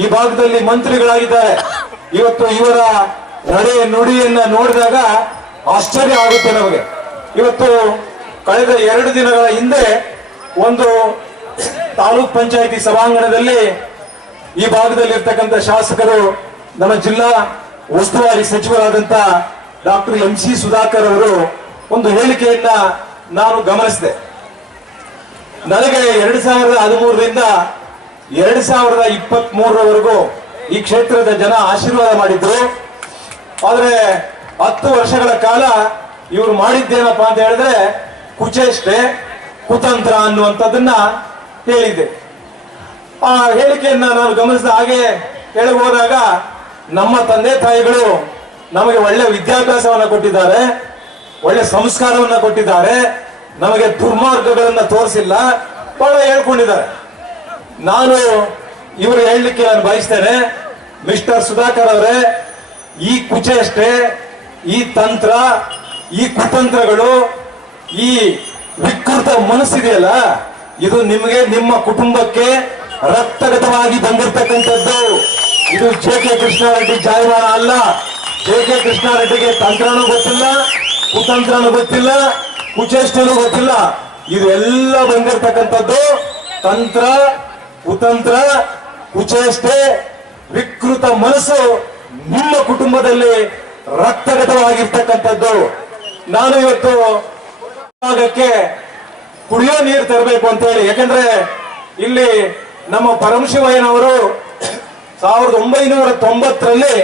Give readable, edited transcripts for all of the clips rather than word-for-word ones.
ಈ ಭಾಗದಲ್ಲಿ ಮಂತ್ರಿಗಳಾಗಿದ್ದಾರೆ. ಇವತ್ತು ಇವರ ನಡೆ ನುಡಿಯನ್ನ ನೋಡಿದಾಗ ಆಶ್ಚರ್ಯ ಆಗುತ್ತೆ ನಮಗೆ. ಇವತ್ತು ಕಳೆದ 2 ದಿನಗಳ ಹಿಂದೆ ಒಂದು ತಾಲೂಕ್ ಪಂಚಾಯಿತಿ ಸಭಾಂಗಣದಲ್ಲಿ ಈ ಭಾಗದಲ್ಲಿ ಇರ್ತಕ್ಕಂಥ ಶಾಸಕರು, ನಮ್ಮ ಜಿಲ್ಲಾ ಉಸ್ತುವಾರಿ ಸಚಿವರಾದಂತ ಡಾಕ್ಟರ್ MC ಸುಧಾಕರ್ ಅವರು ಒಂದು ಹೇಳಿಕೆಯನ್ನ ನಾನು ಗಮನಿಸಿದೆ. ನನಗೆ 2013ರಿಂದ 2023ರವರೆಗೂ ಈ ಕ್ಷೇತ್ರದ ಜನ ಆಶೀರ್ವಾದ ಮಾಡಿದ್ರು. ಆದ್ರೆ 10 ವರ್ಷಗಳ ಕಾಲ ಇವರು ಮಾಡಿದ್ದೇನಪ್ಪ ಅಂತ ಹೇಳಿದ್ರೆ ಕುಚೇಷ್ಟೆ, ಕುತಂತ್ರ ಅನ್ನುವಂಥದ್ದನ್ನ ಹೇಳಿದೆ. ಆ ಹೇಳಿಕೆಯನ್ನ ನಾನು ಗಮನಿಸಿದ ಹಾಗೆ ಹೇಳಿ ಹೋದಾಗ ನಮ್ಮ ತಂದೆ ತಾಯಿಗಳು ನಮಗೆ ಒಳ್ಳೆ ವಿದ್ಯಾಭ್ಯಾಸವನ್ನ ಕೊಟ್ಟಿದ್ದಾರೆ, ಒಳ್ಳೆ ಸಂಸ್ಕಾರವನ್ನ ಕೊಟ್ಟಿದ್ದಾರೆ, ನಮಗೆ ದುರ್ಮಾರ್ಗಗಳನ್ನ ತೋರಿಸಿಲ್ಲ, ಬಹಳ ಹೇಳ್ಕೊಂಡಿದ್ದಾರೆ. ನಾನು ಇವರು ಹೇಳಲಿಕ್ಕೆ ನಾನು ಬಯಸ್ತೇನೆ, ಮಿಸ್ಟರ್ ಸುಧಾಕರ್ ಅವರೇ, ಈ ಕುಚೇಷ್ಟೆ, ಈ ತಂತ್ರ, ಈ ಕುತಂತ್ರಗಳು, ಈ ವಿಕೃತ ಮನಸ್ಸಿದೆಯಲ್ಲ, ಇದು ನಿಮಗೆ, ನಿಮ್ಮ ಕುಟುಂಬಕ್ಕೆ ರಕ್ತಗತವಾಗಿ ಬಂದಿರತಕ್ಕಂಥದ್ದು. ಇದು JK ಕೃಷ್ಣಾರೆಡ್ಡಿ ಜಾಯಮಾನ ಅಲ್ಲ. JK ಕೃಷ್ಣಾರೆಡ್ಡಿಗೆ ತಂತ್ರನೂ ಗೊತ್ತಿಲ್ಲ, ಕುತಂತ್ರನೂ ಗೊತ್ತಿಲ್ಲ, ಕುಚೇಷ್ಟನೂ ಗೊತ್ತಿಲ್ಲ. ಇದು ಎಲ್ಲ ಬಂದಿರತಕ್ಕಂಥದ್ದು ತಂತ್ರ, ಕುತಂತ್ರ, ಕುಚೇಷ್ಟೆ, ವಿಕೃತ ಮನಸ್ಸು ನಿಮ್ಮ ಕುಟುಂಬದಲ್ಲಿ ರಕ್ತಗತವಾಗಿರ್ತಕ್ಕಂಥದ್ದು. ನಾನು ಇವತ್ತು ಭಾಗಕ್ಕೆ ಕುಡಿಯೋ ನೀರು ತರಬೇಕು ಅಂತ ಹೇಳಿ, ಯಾಕಂದ್ರೆ ಇಲ್ಲಿ ನಮ್ಮ ಪರಮಶಿವಯ್ಯನವರು 1990ರಲ್ಲಿ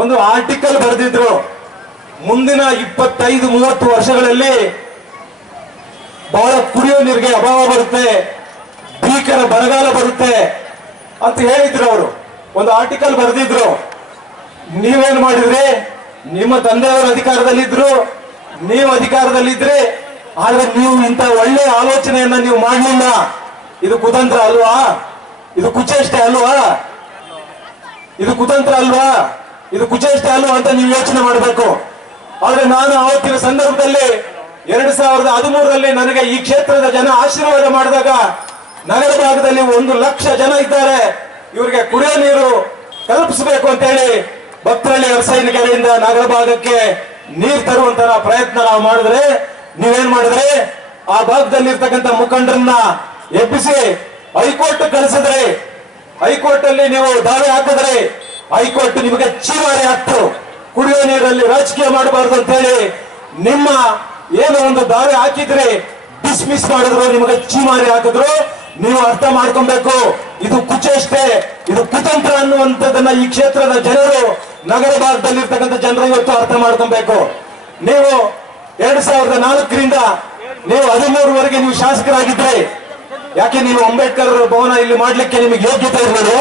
ಒಂದು ಆರ್ಟಿಕಲ್ ಬರೆದಿದ್ರು. ಮುಂದಿನ 25-30 ವರ್ಷಗಳಲ್ಲಿ ಬಹಳ ಕುಡಿಯೋ ನೀರಿಗೆ ಅಭಾವ ಬರುತ್ತೆ, ಭೀಕರ ಬರಗಾಲ ಬರುತ್ತೆ ಅಂತ ಹೇಳಿದ್ರು. ಅವರು ಒಂದು ಆರ್ಟಿಕಲ್ ಬರೆದಿದ್ರು. ನೀವೇನ್ ಮಾಡಿದ್ರಿ? ನಿಮ್ಮ ತಂದೆಯವರು ಅಧಿಕಾರದಲ್ಲಿದ್ರು, ನೀವು ಅಧಿಕಾರದಲ್ಲಿದ್ರಿ, ಆದ್ರೆ ನೀವು ಇಂಥ ಒಳ್ಳೆ ಆಲೋಚನೆಯನ್ನ ನೀವು ಮಾಡಲಿಲ್ಲ. ಇದು ಕುತಂತ್ರ ಅಲ್ವಾ? ಇದು ಕುಚೇಷ್ಟೆ ಅಲ್ವಾ? ಇದು ಕುತಂತ್ರ ಅಲ್ವಾ? ಇದು ಕುಚೇಷ್ಟೆ ಅಲ್ವಾ ಅಂತ ನೀವು ಯೋಚನೆ ಮಾಡಬೇಕು. ಆದ್ರೆ ನಾನು ಆವತ್ತಿನ ಸಂದರ್ಭದಲ್ಲಿ 2013ರಲ್ಲಿ ನನಗೆ ಈ ಕ್ಷೇತ್ರದ ಜನ ಆಶೀರ್ವಾದ ಮಾಡಿದಾಗ ನಗರ ಭಾಗದಲ್ಲಿ 1 ಲಕ್ಷ ಜನ ಇದ್ದಾರೆ, ಇವರಿಗೆ ಕುಡಿಯೋ ನೀರು ಕಲ್ಪಿಸಬೇಕು ಅಂತ ಹೇಳಿ ಭಕ್ತರಳ್ಳಿ ಅರಸೈನಿಕೆರೆಯಿಂದ ನಗರ ಭಾಗಕ್ಕೆ ನೀರು ತರುವಂತ ಪ್ರಯತ್ನ ನಾವು ಮಾಡಿದ್ರೆ, ನೀವೇನ್ ಮಾಡಿದ್ರೆ, ಆ ಭಾಗದಲ್ಲಿ ಇರ್ತಕ್ಕಂಥ ಮುಖಂಡರನ್ನ ಎಬ್ಬಿಸಿ ಹೈಕೋರ್ಟ್ ಕಳಿಸಿದ್ರಿ. ಹೈಕೋರ್ಟ್ ಅಲ್ಲಿ ನೀವು ದಾವೆ ಹಾಕಿದ್ರಿ. ಹೈಕೋರ್ಟ್ ನಿಮಗೆ ಚೀಮಾರಿ ಹಾಕ್ತು. ಕುಡಿಯೋ ನೀರಲ್ಲಿ ರಾಜಕೀಯ ಮಾಡಬಾರ್ದು ಅಂತ ಹೇಳಿ ನಿಮ್ಮ ಏನು ಒಂದು ದಾವೆ ಹಾಕಿದ್ರಿ, ಡಿಸ್ಮಿಸ್ ಮಾಡಿದ್ರು, ನಿಮಗೆ ಚೀಮಾರಿ ಹಾಕಿದ್ರು. ನೀವು ಅರ್ಥ ಮಾಡ್ಕೊಬೇಕು, ಇದು ಕುಚೇಷ್ಟೆ, ಇದು ಕುತಂತ್ರ ಅನ್ನುವಂಥದ್ದನ್ನ ಈ ಕ್ಷೇತ್ರದ ಜನರು, ನಗರ ಭಾಗದಲ್ಲಿ ಇರ್ತಕ್ಕಂಥ ಜನರು ಇವತ್ತು ಅರ್ಥ ಮಾಡ್ಕೊಬೇಕು. ನೀವು 2004ರಿಂದ ನೀವು 13ವರೆಗೆ ನೀವು ಶಾಸಕರಾಗಿದ್ರಿ. ಯಾಕೆ ನೀವು ಅಂಬೇಡ್ಕರ್ ಭವನ ಇಲ್ಲಿ ಮಾಡ್ಲಿಕ್ಕೆ ನಿಮಗೆ ಯೋಗ್ಯತೆ ಇರಲಿಲ್ಲ?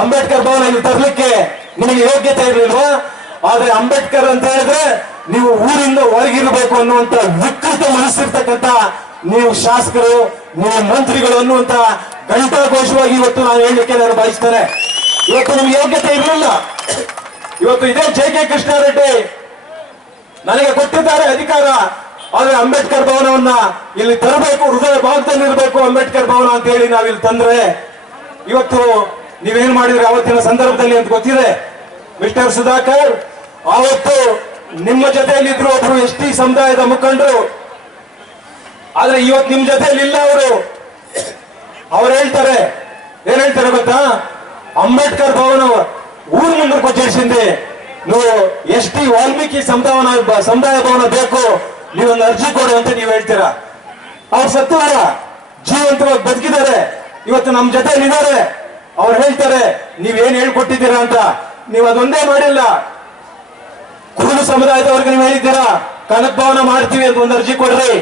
ಅಂಬೇಡ್ಕರ್ ಭವನ ಇಲ್ಲಿ ತರಲಿಕ್ಕೆ ನಿಮಗೆ ಯೋಗ್ಯತೆ ಇರಲಿಲ್ವಾ? ಆದ್ರೆ ಅಂಬೇಡ್ಕರ್ ಅಂತ ಹೇಳಿದ್ರೆ ನೀವು ಊರಿಂದ ಹೊರಗಿರಬೇಕು ಅನ್ನುವಂತ ವಿಕೃತ ಮನಸ್ಸಿರ್ತಕ್ಕಂಥ ನೀವು ಶಾಸಕರು, ನೀವು ಮಂತ್ರಿಗಳು ಅನ್ನುವಂತ ಘಂಟಾಘೋಷವಾಗಿ ಇವತ್ತು ನಾನು ಹೇಳಲಿಕ್ಕೆ ನಾನು ಬಯಸ್ತೇನೆ. ಇವತ್ತು ನಿಮ್ಗೆ ಯೋಗ್ಯತೆ ಇರಲಿಲ್ಲ. ಇವತ್ತು ಇದೇ JK ಕೃಷ್ಣಾರೆಡ್ಡಿ ನನಗೆ ಕೊಟ್ಟಿದ್ದಾರೆ ಅಧಿಕಾರ, ಆದ್ರೆ ಅಂಬೇಡ್ಕರ್ ಭವನವನ್ನ ಇಲ್ಲಿ ತರಬೇಕು, ಹೃದಯ ಭಾಗದಲ್ಲಿ ಇರಬೇಕು ಅಂಬೇಡ್ಕರ್ ಭವನ ಅಂತ ಹೇಳಿ ನಾವಿಲ್ಲಿ ತಂದ್ರೆ, ಇವತ್ತು ನೀವೇನ್ ಮಾಡಿದ್ರಿ ಅವತ್ತಿನ ಸಂದರ್ಭದಲ್ಲಿ ಅಂತ ಗೊತ್ತಿದೆ. ಮಿಸ್ಟರ್ ಸುಧಾಕರ್, ಆವತ್ತು ನಿಮ್ಮ ಜೊತೆಯಲ್ಲಿ ಇದ್ರು ಒಬ್ರು ST ಸಮುದಾಯದ ಮುಖಂಡರು, ಆದ್ರೆ ಇವತ್ತು ನಿಮ್ ಜೊತೆಯಲ್ಲಿ ಇಲ್ಲ. ಅವ್ರು ಹೇಳ್ತಾರೆ, ಏನ್ ಹೇಳ್ತಾರೆ ಗೊತ್ತಾ? ಅಂಬೇಡ್ಕರ್ ಭವನ ಊರು ಮುಂದೆ ಕೊಚ್ಚೇರಿಸಿಂದೆ, ನೀವು ST ವಾಲ್ಮೀಕಿ ಸಮುದಾಯ ಭವನ ಬೇಕು, ನೀವೊಂದು ಅರ್ಜಿ ಕೊಡು ಅಂತ ನೀವು ಹೇಳ್ತೀರಾ. ಅವ್ರು ಸತ್ತುವರ ಜೀವಂತವಾಗಿ ಬದುಕಿದ್ದಾರೆ, ಇವತ್ತು ನಮ್ಮ ಜೊತೆಯಲ್ಲಿ ಇದ್ದಾರೆ. ಅವ್ರು ಹೇಳ್ತಾರೆ ನೀವೇನ್ ಹೇಳ್ಕೊಟ್ಟಿದ್ದೀರಾ ಅಂತ. ನೀವು ಅದೊಂದೇ ಮಾಡಿಲ್ಲ, ಕುರುಬ ಸಮುದಾಯದವ್ರಿಗೆ ನೀವು ಹೇಳಿದ್ದೀರಾ ಕನಕ ಭವನ ಮಾಡ್ತೀವಿ ಅಂತ ಒಂದು ಅರ್ಜಿ ಕೊಡ್ರಿ.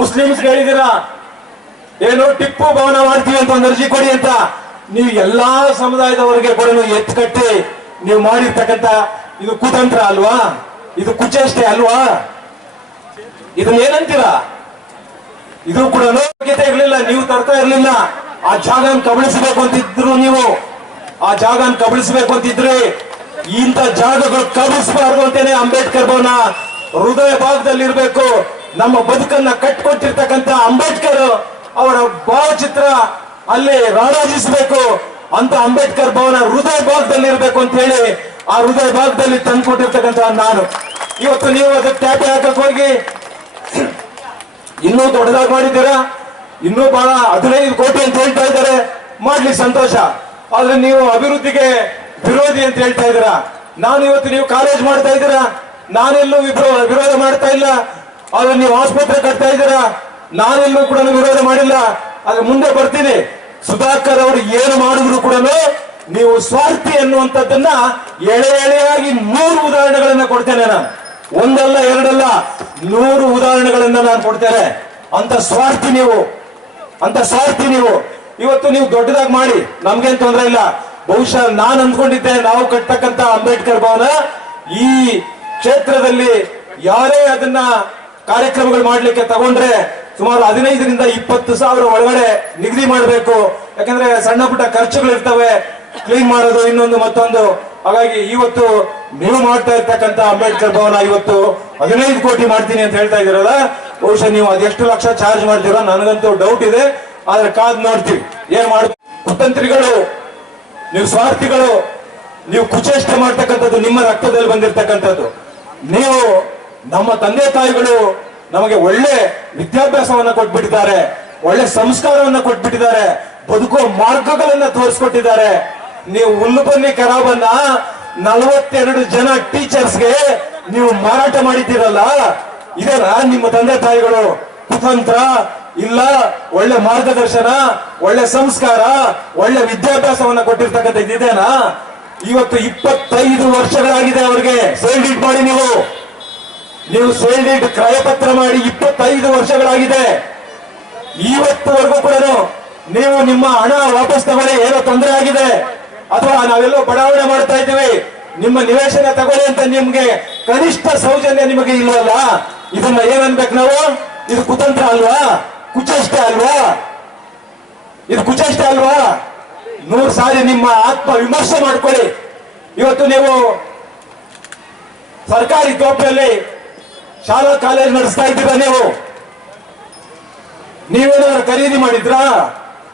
ಮುಸ್ಲಿಮ್ಸ್ ಹೇಳಿದ್ದೀರಾ ಏನು ಟಿಪ್ಪು ಭವನ ಮಾಡ್ತೀವಿ ಅಂತ ಒಂದು ಅರ್ಜಿ ಕೊಡಿ ಅಂತ. ನೀವು ಎಲ್ಲಾ ಸಮುದಾಯದವರಿಗೆ ಕೂಡ ಎತ್ತು ಕಟ್ಟಿ ನೀವು ಮಾಡಿರ್ತಕ್ಕಂಥ ಇದು ಕುತಂತ್ರ ಅಲ್ವಾ? ಇದು ಕುಚೇಷ್ಟೆ ಅಲ್ವಾ? ಇದನ್ನ ಏನಂತೀರಾ? ಇದು ಕೂಡ ಯೋಗ್ಯತೆ ಇರಲಿಲ್ಲ, ನೀವು ತರ್ತಾ ಇರಲಿಲ್ಲ. ಆ ಜಾಗನ ಕಬಳಿಸಬೇಕು ಅಂತಿದ್ರು, ನೀವು ಆ ಜಾಗನ ಕಬಳಿಸಬೇಕು ಅಂತಿದ್ರಿ. ಇಂಥ ಜಾಗಗಳು ಕಬಳಿಸಬಾರ್ದು ಅಂತೇನೆ ಅಂಬೇಡ್ಕರ್ ಭವನ ಹೃದಯ ಭಾಗದಲ್ಲಿ ಇರಬೇಕು. ನಮ್ಮ ಬದುಕನ್ನ ಕಟ್ಟಿಕೊಟ್ಟಿರ್ತಕ್ಕಂಥ ಅಂಬೇಡ್ಕರ್ ಅವರ ಭಾವಚಿತ್ರ ಅಲ್ಲಿ ರಾರಾಜಿಸಬೇಕು. ಅಂತ ಅಂಬೇಡ್ಕರ್ ಭವನ ಹೃದಯ ಭಾಗದಲ್ಲಿ ಇರಬೇಕು ಅಂತ ಹೇಳಿ ಆ ಹೃದಯ ಭಾಗದಲ್ಲಿ ತಂದ್ಕೊಟ್ಟಿರ್ತಕ್ಕಂಥ ನಾನು. ಇವತ್ತು ನೀವು ಅದಕ್ಕೆ ಟ್ಯಾಪೆ ಹಾಕಕ್ ಹೋಗಿ ಇನ್ನೂ ದೊಡ್ಡದಾಗಿ ಮಾಡಿದ್ದೀರಾ, ಇನ್ನೂ ಬಹಳ 15 ಕೋಟಿ ಅಂತ ಹೇಳ್ತಾ ಇದ್ದಾರೆ, ಮಾಡ್ಲಿ ಸಂತೋಷ. ಆದ್ರೆ ನೀವು ಅಭಿವೃದ್ಧಿಗೆ ವಿರೋಧಿ ಅಂತ ಹೇಳ್ತಾ ಇದ್ದೀರಾ. ನಾನು ಇವತ್ತು ನೀವು ಕಾಲೇಜ್ ಮಾಡ್ತಾ ಇದ್ದೀರಾ, ನಾನೆಲ್ಲೂ ವಿರೋಧ ಮಾಡ್ತಾ ಇಲ್ಲ. ಆದ್ರೆ ನೀವು ಆಸ್ಪತ್ರೆ ಕಟ್ತಾ ಇದ್ದೀರಾ, ನಾನೆಲ್ಲೂ ಕೂಡ ವಿರೋಧ ಮಾಡಿಲ್ಲ. ಆದ್ರೆ ಮುಂದೆ ಬರ್ತೀನಿ, ಸುಧಾಕರ್ ಅವರು ಏನು ಮಾಡಿದ್ರು ಕೂಡ ನೀವು ಸ್ವಾರ್ಥಿ ಅನ್ನುವಂಥದ್ದನ್ನ ಎಳೆಯಾಗಿ 100 ಉದಾಹರಣೆಗಳನ್ನ ಕೊಡ್ತೇನೆ. ನಾನು ಒಂದಲ್ಲ ಎರಡಲ್ಲ 100 ಉದಾಹರಣೆಗಳನ್ನ ನಾನು ಕೊಡ್ತೇನೆ. ಅಂತ ಸ್ವಾರ್ಥಿ ನೀವು. ಇವತ್ತು ನೀವು ದೊಡ್ಡದಾಗಿ ಮಾಡಿ, ನಮ್ಗೇನ್ ತೊಂದರೆ ಇಲ್ಲ. ಬಹುಶಃ ನಾನು ಅಂದ್ಕೊಂಡಿದ್ದೆ, ನಾವು ಕಟ್ಟತಕ್ಕಂತ ಅಂಬೇಡ್ಕರ್ ಭವನ ಈ ಕ್ಷೇತ್ರದಲ್ಲಿ ಯಾರೇ ಅದನ್ನ ಕಾರ್ಯಕ್ರಮಗಳು ಮಾಡ್ಲಿಕ್ಕೆ ತಗೊಂಡ್ರೆ ಸುಮಾರು 15ರಿಂದ 20 ಸಾವಿರ ಒಳಗಡೆ ನಿಗದಿ ಮಾಡಬೇಕು. ಯಾಕಂದ್ರೆ ಸಣ್ಣ ಪುಟ್ಟ ಖರ್ಚುಗಳು ಇರ್ತವೆ, ಕ್ಲೀನ್ ಮಾಡೋದು, ಇನ್ನೊಂದು ಮತ್ತೊಂದು. ಹಾಗಾಗಿ ಇವತ್ತು ನೀವು ಮಾಡ್ತಾ ಇರ್ತಕ್ಕಂಥ ಅಂಬೇಡ್ಕರ್ ಭವನ ಇವತ್ತು 15 ಕೋಟಿ ಮಾಡ್ತೀನಿ ಅಂತ ಹೇಳ್ತಾ ಇದ್ದೀರಲ್ಲ, ಬಹುಶಃ ನೀವು ಅದೆಷ್ಟು ಲಕ್ಷ ಚಾರ್ಜ್ ಮಾಡ್ತೀರೋ ನನಗಂತೂ ಡೌಟ್ ಇದೆ. ಆದ್ರೆ ಕಾದ್ ನೋಡ್ತೀವಿ ಏನ್ ಮಾಡ. ಕುತಂತ್ರಿಗಳು, ನೀವು ಸ್ವಾರ್ಥಿಗಳು, ನೀವು ಕುಚೇಷ್ಟೆ ಮಾಡ್ತಕ್ಕಂಥದ್ದು ನಿಮ್ಮ ರಕ್ತದಲ್ಲಿ ಬಂದಿರತಕ್ಕಂಥದ್ದು. ನೀವು ನಮ್ಮ ತಂದೆ ತಾಯಿಗಳು ನಮಗೆ ಒಳ್ಳೆ ವಿದ್ಯಾಭ್ಯಾಸವನ್ನ ಕೊಟ್ಬಿಟ್ಟಿದ್ದಾರೆ, ಒಳ್ಳೆ ಸಂಸ್ಕಾರವನ್ನ ಕೊಟ್ಬಿಟ್ಟಿದ್ದಾರೆ, ಬದುಕುವ ಮಾರ್ಗಗಳನ್ನ ತೋರಿಸ್ಕೊಟ್ಟಿದ್ದಾರೆ. ನೀವು ಹುಲ್ಲುಬನ್ನಿ ಖರಾಬನ್ನ 42 ಜನ ಟೀಚರ್ಸ್ಗೆ ನೀವು ಮಾರಾಟ ಮಾಡಿದ್ದೀರಲ್ಲ, ಇದೇನಾ ನಿಮ್ಮ ತಂದೆ ತಾಯಿಗಳು ಕುತಂತ್ರ? ಇಲ್ಲ, ಒಳ್ಳೆ ಮಾರ್ಗದರ್ಶನ, ಒಳ್ಳೆ ಸಂಸ್ಕಾರ, ಒಳ್ಳೆ ವಿದ್ಯಾಭ್ಯಾಸವನ್ನ ಕೊಟ್ಟಿರ್ತಕ್ಕಂಥ ಇದೇನಾ? ಇವತ್ತು 25 ವರ್ಷಗಳಾಗಿದೆ ಅವರಿಗೆ ಸೇಲ್ ಡೀಡ್ ಮಾಡಿ. ನೀವು ಸೇಲ್ ಡೀಡ್ ಕ್ರಯಪತ್ರ ಮಾಡಿ 25 ವರ್ಷಗಳಾಗಿದೆ. ಇವತ್ತುವರೆಗೂ ಕೂಡ ನೀವು ನಿಮ್ಮ ಹಣ ವಾಪಸ್ ತಗೊಳ್ಳಿ, ಏನೋ ತೊಂದರೆ ಆಗಿದೆ ಅಥವಾ ನಾವೆಲ್ಲೋ ಬಡಾವಣೆ ಮಾಡ್ತಾ ಇದ್ದೀವಿ, ನಿಮ್ಮ ನಿವೇಶನ ತಗೊಳ್ಳಿ ಅಂತ ನಿಮ್ಗೆ ಕನಿಷ್ಠ ಸೌಜನ್ಯ ನಿಮಗೆ ಇಲ್ವಲ್ಲ? ಇದನ್ನ ಏನನ್ಬೇಕು ನಾವು? ಇದು ಕುತಂತ್ರ ಅಲ್ವಾ? ಕುಚೇಷ್ಟೆ ಅಲ್ವಾ? ಇದು ಕುಚೇಷ್ಟೆ ಅಲ್ವಾ? 100 ಸಾರಿ ನಿಮ್ಮ ಆತ್ಮ ವಿಮರ್ಶೆ ಮಾಡ್ಕೊಳ್ಳಿ. ಇವತ್ತು ನೀವು ಸರ್ಕಾರಿ ತೋಪಿನಲ್ಲಿ ಶಾಲಾ ಕಾಲೇಜ್ ನಡೆಸ್ತಾ ಇದ್ದೀರಾ. ನೀವೇನಾದ್ರು ಖರೀದಿ ಮಾಡಿದ್ರಾ?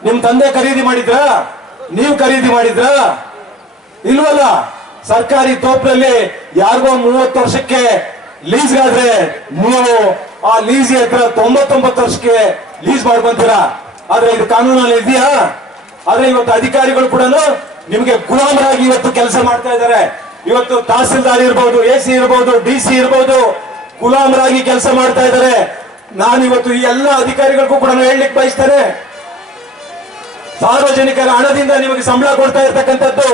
ನಿಮ್ ತಂದೆ ಖರೀದಿ ಮಾಡಿದ್ರಾ? ನೀವು ಖರೀದಿ ಮಾಡಿದ್ರಾ? ಇಲ್ವಲ್ಲ. ಸರ್ಕಾರಿ ತೋಪಿನಲ್ಲಿ ಯಾರಿಗೋ 30 ವರ್ಷಕ್ಕೆ ಲೀಸ್ಗಾದ್ರೆ ನೀವು ಆ ಲೀಸ್ ಹತ್ರ 99 ವರ್ಷಕ್ಕೆ ಲೀಸ್ ಮಾಡ್ಕೊಂತೀರಾ. ಆದ್ರೆ ಇದು ಕಾನೂನಲ್ಲಿ ಇದೆಯಾ? ಆದ್ರೆ ಇವತ್ತು ಅಧಿಕಾರಿಗಳು ಕೂಡ ನಿಮ್ಗೆ ಗುಲಾಮರಾಗಿ ಇವತ್ತು ಕೆಲಸ ಮಾಡ್ತಾ ಇದ್ದಾರೆ. ಇವತ್ತು ತಹಸೀಲ್ದಾರ್ ಇರ್ಬೋದು, AC ಇರ್ಬೋದು, DC ಇರ್ಬೋದು, ಗುಲಾಮರಾಗಿ ಕೆಲಸ ಮಾಡ್ತಾ ಇದ್ದಾರೆ. ನಾನು ಇವತ್ತು ಈ ಎಲ್ಲ ಅಧಿಕಾರಿಗಳಿಗೂ ಕೂಡ ಹೇಳಲಿಕ್ಕೆ ಬಯಸ್ತೇನೆ, ಸಾರ್ವಜನಿಕರ ಹಣದಿಂದ ನಿಮಗೆ ಸಂಬಳ ಕೊಡ್ತಾ ಇರ್ತಕ್ಕಂಥದ್ದು,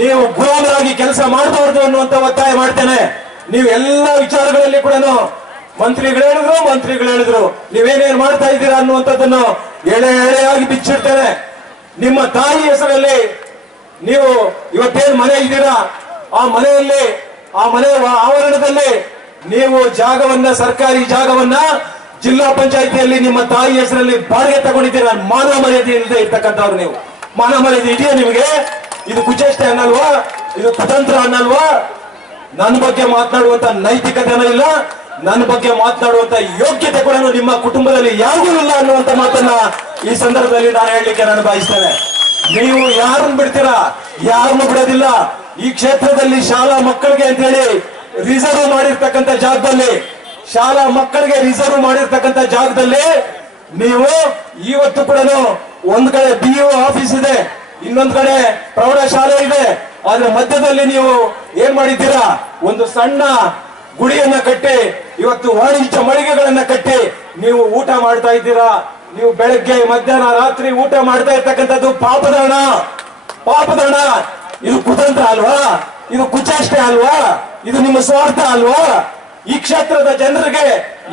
ನೀವು ಗುಲಾಮರಾಗಿ ಕೆಲಸ ಮಾಡಬಾರ್ದು ಅನ್ನುವಂತ ಒತ್ತಾಯ ಮಾಡ್ತೇನೆ. ನೀವು ಎಲ್ಲ ವಿಚಾರಗಳಲ್ಲಿ ಕೂಡ ಮಂತ್ರಿಗಳು ಹೇಳಿದ್ರು ನೀವೇನೇನ್ ಮಾಡ್ತಾ ಇದ್ದೀರಾ ಅನ್ನುವಂಥದ್ದನ್ನು ಎಳೆಯಾಗಿ ಬಿಚ್ಚಿಡ್ತೇನೆ. ನಿಮ್ಮ ತಾಯಿ ಹೆಸರಲ್ಲಿ ನೀವು ಇವತ್ತೇನು ಮನೆ ಇದ್ದೀರಾ, ಆ ಮನೆಯಲ್ಲಿ, ಆ ಮನೆ ಆವರಣದಲ್ಲಿ ನೀವು ಜಾಗವನ್ನ, ಸರ್ಕಾರಿ ಜಾಗವನ್ನ ಜಿಲ್ಲಾ ಪಂಚಾಯಿತಿಯಲ್ಲಿ ನಿಮ್ಮ ತಾಯಿ ಹೆಸರಲ್ಲಿ ಬಾಡಿಗೆ ತಗೊಂಡಿದ್ದೀರಾ. ಮಾನವ ಮರ್ಯಾದೆ ಇಲ್ಲದೆ ಇರ್ತಕ್ಕಂಥವ್ರು ನೀವು. ಮಾನವ ಮರ್ಯಾದೆ ಇದೆಯಾ ನಿಮಗೆ? ಇದು ಕುಚೇಷ್ಟೆ ಅನ್ನಲ್ವಾ? ಇದು ಕುತಂತ್ರ ಅನ್ನಲ್ವಾ? ನನ್ನ ಬಗ್ಗೆ ಮಾತನಾಡುವಂತ ನೈತಿಕತೆನೂ ಇಲ್ಲ, ನನ್ನ ಬಗ್ಗೆ ಮಾತನಾಡುವಂತ ಯೋಗ್ಯತೆ ಕೂಡ ನಿಮ್ಮ ಕುಟುಂಬದಲ್ಲಿ ಯಾವುದೂ ಇಲ್ಲ ಅನ್ನುವಂತ ಮಾತನ್ನ ಈ ಸಂದರ್ಭದಲ್ಲಿ ನಾನು ಹೇಳಲಿಕ್ಕೆ ನಾನು ಬಯಸ್ತೇನೆ. ನೀವು ಯಾರನ್ನು ಬಿಡ್ತೀರಾ? ಯಾರನ್ನು ಬಿಡೋದಿಲ್ಲ. ಈ ಕ್ಷೇತ್ರದಲ್ಲಿ ಶಾಲಾ ಮಕ್ಕಳಿಗೆ ಅಂತ ಹೇಳಿ ರಿಸರ್ವ್ ಮಾಡಿರ್ತಕ್ಕಂಥ ಜಾಗದಲ್ಲಿ, ಶಾಲಾ ಮಕ್ಕಳಿಗೆ ರಿಸರ್ವ್ ಮಾಡಿರ್ತಕ್ಕಂಥ ಜಾಗದಲ್ಲಿ ನೀವು ಇವತ್ತು ಕೂಡ ಒಂದ್ ಕಡೆ BO ಆಫೀಸ್ ಇದೆ, ಇನ್ನೊಂದ್ ಕಡೆ ಪ್ರೌಢಶಾಲೆ ಇದೆ. ಆದ್ರೆ ಮಧ್ಯದಲ್ಲಿ ನೀವು ಏನ್ ಮಾಡಿದ್ದೀರಾ? ಒಂದು ಸಣ್ಣ ಗುಡಿಯನ್ನ ಕಟ್ಟಿ, ಇವತ್ತು ವಾಣಿಜ್ಯ ಮಳಿಗೆಗಳನ್ನ ಕಟ್ಟಿ ನೀವು ಊಟ ಮಾಡ್ತಾ ಇದ್ದೀರಾ. ನೀವು ಬೆಳಗ್ಗೆ, ಮಧ್ಯಾಹ್ನ, ರಾತ್ರಿ ಊಟ ಮಾಡ್ತಾ ಇರ್ತಕ್ಕಂಥದ್ದು ಪಾಪದ ಹಣ. ಇದು ಕುತಂತ್ರ ಅಲ್ವಾ? ಇದು ಕುಚೇಷ್ಟೆ ಅಲ್ವಾ? ಇದು ನಿಮ್ಮ ಸ್ವಾರ್ಥ ಅಲ್ವಾ? ಈ ಕ್ಷೇತ್ರದ ಜನರಿಗೆ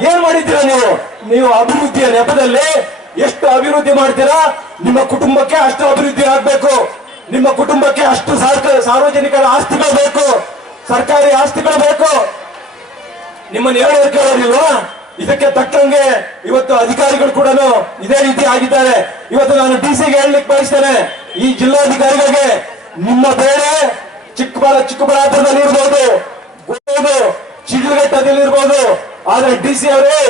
ಏನ್ ಮಾಡಿದ್ದೀರಾ ನೀವು? ಅಭಿವೃದ್ಧಿಯ ನೆಪದಲ್ಲಿ ಎಷ್ಟು ಅಭಿವೃದ್ಧಿ ಮಾಡ್ತೀರಾ? ನಿಮ್ಮ ಕುಟುಂಬಕ್ಕೆ ಅಷ್ಟು ಅಭಿವೃದ್ಧಿ ಆಗ್ಬೇಕು, ನಿಮ್ಮ ಕುಟುಂಬಕ್ಕೆ ಅಷ್ಟು ಸಾರ್ವಜನಿಕರ ಆಸ್ತಿಗಳು ಬೇಕು, ಸರ್ಕಾರಿ ಆಸ್ತಿಗಳು ಬೇಕು. ನಿಮ್ಮನ್ನು ಹೇಳೋದಕ್ಕೆ ಅವರಿಲ್ವಾ? ಇದಕ್ಕೆ ತಕ್ಕಂಗೆ ಇವತ್ತು ಅಧಿಕಾರಿಗಳು ಕೂಡ ಇದೇ ರೀತಿ ಆಗಿದ್ದಾರೆ. ಇವತ್ತು ನಾನು DC-ಗೆ ಹೇಳಲಿಕ್ಕೆ ಬಯಸ್ತೇನೆ, ಈ ಜಿಲ್ಲಾಧಿಕಾರಿಗಳಿಗೆ, ನಿಮ್ಮ ಬೇರೆ ಚಿಕ್ಕಬಳ್ಳಾಪುರದಲ್ಲಿ ಇರ್ಬೋದು, ಶಿಡ್ಲಘಟ್ಟದಲ್ಲಿ ಇರ್ಬೋದು, ಆದ್ರೆ DC ಅವರೇ